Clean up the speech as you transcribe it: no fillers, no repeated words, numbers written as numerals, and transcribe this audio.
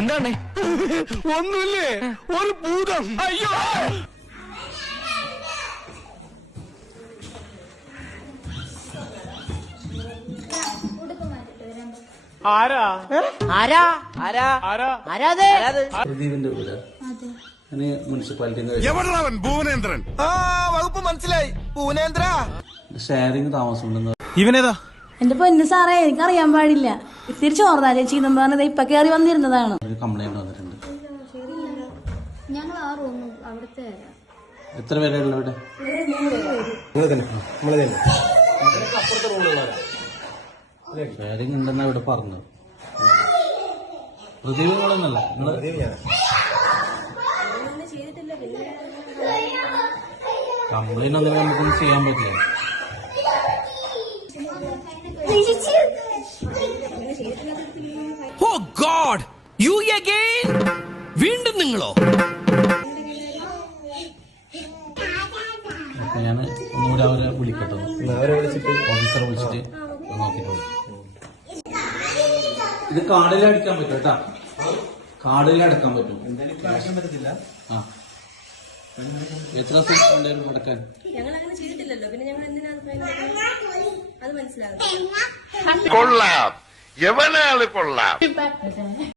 എന്താണ്? ഒന്നുമില്ലേ, ഒരു ഭൂതം. അയ്യോ, പ്രദീപിന്റെ വീട് മുനിസിപ്പാലിറ്റി എവിടെയാവൻ? ഭുവനേന്ദ്രൻ. ആ വകുപ്പ് മനസ്സിലായി. ഭുവനേന്ദ്ര ഷെയറിംഗ് താമസമുണ്ടെന്ന്. ഇവനേതാ? എന്റെ പൊന്നു സാറേ, എനിക്കറിയാൻ പാടില്ല. തിരിച്ചു ഓർന്നാ ചേച്ചി എന്ന് പറഞ്ഞത് ഇപ്പൊ കയറി വന്നിരുന്നതാണ്. ഒരു കംപ്ലൈന്റ് വന്നിട്ടുണ്ട്. ഞങ്ങൾ ആ റൂം അവിടുത്തെ എത്ര പേരുള്ള ഇവിടെ? ഷെയറിംഗ് ഉണ്ടെന്നാ ഇവിടെ പറഞ്ഞു. പ്രദീപ് നിങ്ങളൊന്നല്ല, കംപ്ലൈന്റ് ഒന്നും നമുക്കൊന്നും ചെയ്യാൻ പറ്റില്ല. ഓ ഗോഡ്, യു അഗൈൻ? വീണ്ടും നിങ്ങളോ? അപ്പൊ ഞാൻ ഒന്നുകൂടി അവരെ വിളിക്കട്ടോ, ഓഫീസറെ വിളിച്ചിട്ട് നോക്കിട്ടോളൂ. ഇത് കാർഡിൽ അടിക്കാൻ പറ്റും കേട്ടാ, കാർഡിൽ അടക്കാൻ പറ്റും. ആ, എത്ര ദിവസം ഉണ്ടായിരുന്നു അടക്കാൻ? ഞങ്ങൾ അങ്ങനെ ചെയ്തിട്ടില്ലല്ലോ, പിന്നെ ഞങ്ങൾ എന്തിനാണ് അത് മനസ്സിലാകും. കൊള്ളാം, എവനാള് കൊള്ളാം.